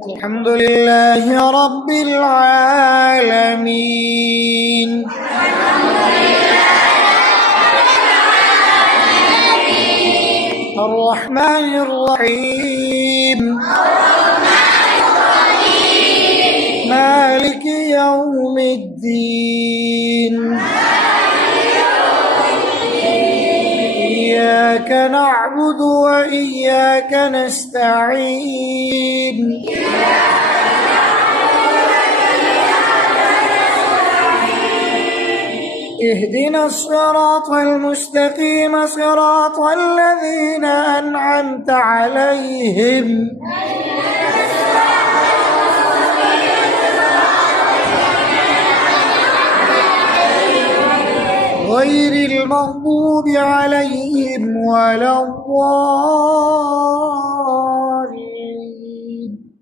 الحمد لله رب العالمين الرحمن الرحيم مالك يوم الدين إياك نعبد وإياك نستعين اهدنا الصراط المستقيم صراط الذين أنعمت عليهم غير المغضوب عليهم ولا الضالين